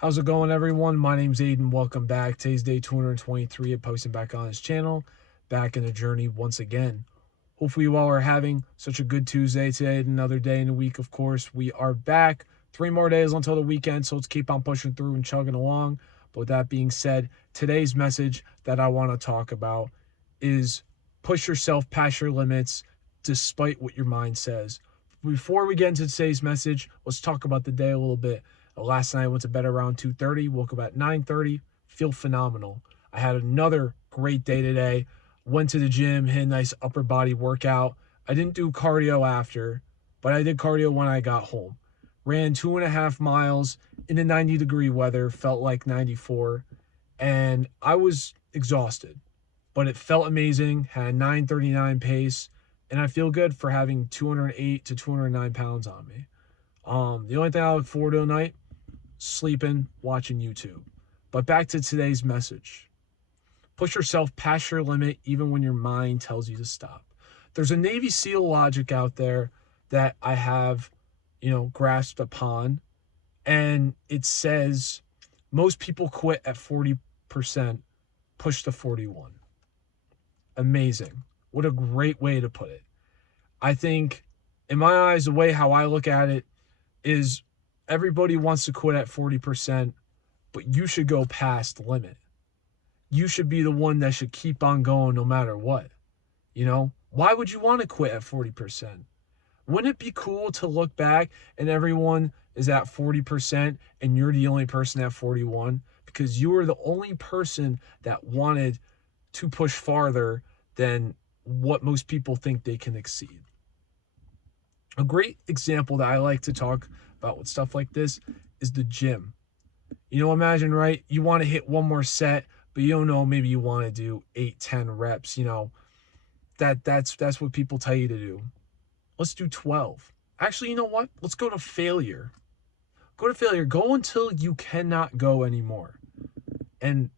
How's it going, everyone? My name's Aiden. Welcome back. Today's day 223 of posting back on his channel. Back in the journey once again. Hopefully you all are having such a good Tuesday today. Another day in the week, of course. We are back. 3 more days until the weekend, so let's keep on pushing through and chugging along. But with that being said, today's message that I want to talk about is push yourself past your limits despite what your mind says. Before we get into today's message, let's talk about the day a little bit. Last night I went to bed around 2:30, woke up at 9:30, feel phenomenal. I had another great day today. Went to the gym, hit a nice upper body workout. I didn't do cardio after, but I did cardio when I got home. Ran 2.5 miles in the 90-degree weather, felt like 94, and I was exhausted, but it felt amazing. Had a 9:39 pace, and I feel good for having 208 to 209 pounds on me. The only thing I look forward to tonight, sleeping, watching YouTube. But back to today's message. Push yourself past your limit even when your mind tells you to stop. There's a Navy SEAL logic out there that I have, grasped upon, and it says most people quit at 40%, push to 41. Amazing. What a great way to put it. I think, in my eyes, the way how I look at it is everybody wants to quit at 40%, but you should go past the limit. You should be the one that should keep on going no matter what. Why would you want to quit at 40%? Wouldn't it be cool to look back and everyone is at 40% and you're the only person at 41? Because you were the only person that wanted to push farther than what most people think they can exceed. A great example that I like to talk about with stuff like this is the gym. Imagine, right? You want to hit one more set, but you don't know, maybe you want to do 8-10 reps. That's what people tell you to do. Let's do 12. Actually, you know what? Let's go to failure. Go until you cannot go anymore. And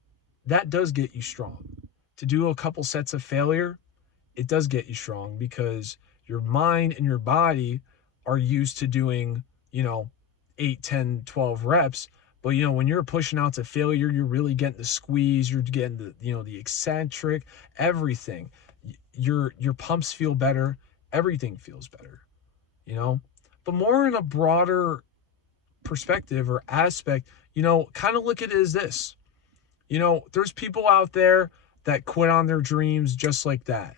that does get you strong. To do a couple sets of failure, it does get you strong because your mind and your body are used to doing, 8, 10, 12 reps. But, when you're pushing out to failure, you're really getting the squeeze, you're getting the eccentric, everything. Your pumps feel better, everything feels better, But more in a broader perspective or aspect, kind of look at it as this. There's people out there that quit on their dreams just like that.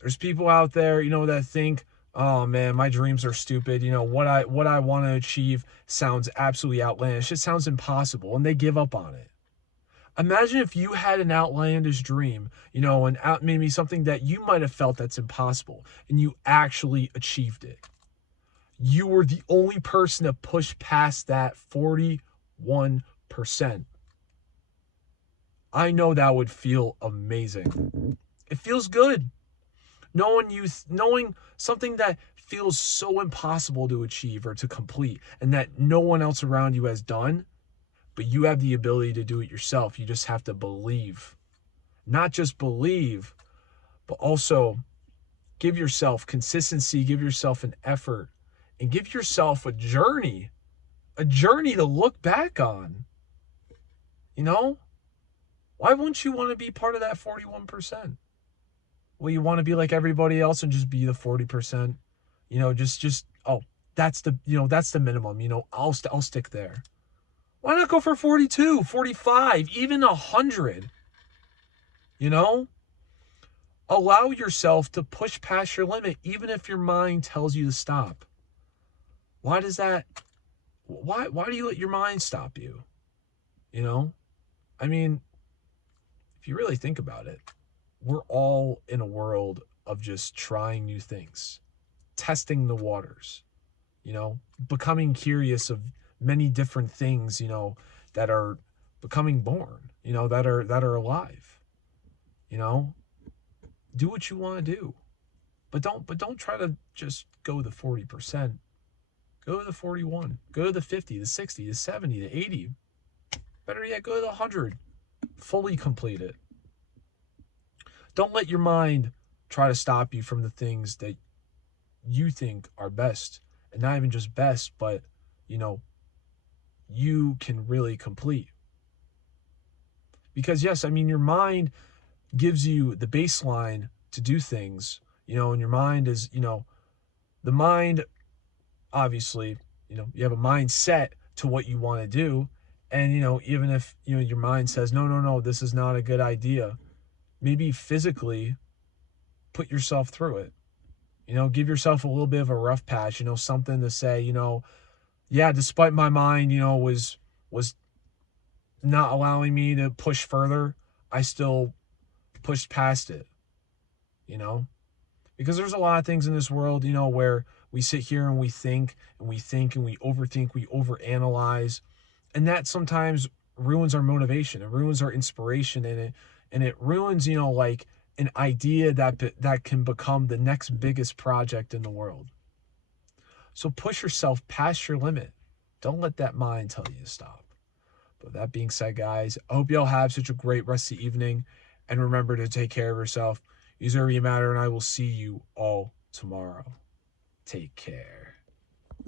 There's people out there, that think, oh man, my dreams are stupid. What I want to achieve sounds absolutely outlandish. It sounds impossible, and they give up on it. Imagine if you had an outlandish dream, and maybe something that you might have felt that's impossible, and you actually achieved it. You were the only person to push past that 41%. I know that would feel amazing. It feels good. Knowing something that feels so impossible to achieve or to complete and that no one else around you has done, but you have the ability to do it yourself. You just have to believe. Not just believe, but also give yourself consistency, give yourself an effort, and give yourself a journey to look back on. Why wouldn't you want to be part of that 41%? Well, you want to be like everybody else and just be the 40%. That's the minimum. I'll stick there. Why not go for 42, 45, even 100? Allow yourself to push past your limit, even if your mind tells you to stop. Why do you let your mind stop you? If you really think about it, we're all in a world of just trying new things, testing the waters, becoming curious of many different things, that are becoming born, that are alive. Do what you want to do. But don't try to just go the 40%. Go to the 41. Go to the 50, the 60, the 70, the 80. Better yet, go to the 100. Fully complete it. Don't let your mind try to stop you from the things that you think are best. And not even just best, but, you can really complete. Because yes, I mean, your mind gives you the baseline to do things, and your mind is, the mind, obviously, you have a mindset to what you want to do. And, even if, your mind says, no, no, no, this is not a good idea, maybe physically put yourself through it. Give yourself a little bit of a rough patch, something to say, yeah, despite my mind, was not allowing me to push further, I still pushed past it, you know? Because there's a lot of things in this world, where we sit here and we think and we think and we overthink, we overanalyze, and that sometimes ruins our motivation. It ruins our inspiration, and it ruins, like an idea that can become the next biggest project in the world. So push yourself past your limit. Don't let that mind tell you to stop. But that being said, guys, I hope y'all have such a great rest of the evening. And remember to take care of yourself. You deserve you matter, and I will see you all tomorrow. Take care.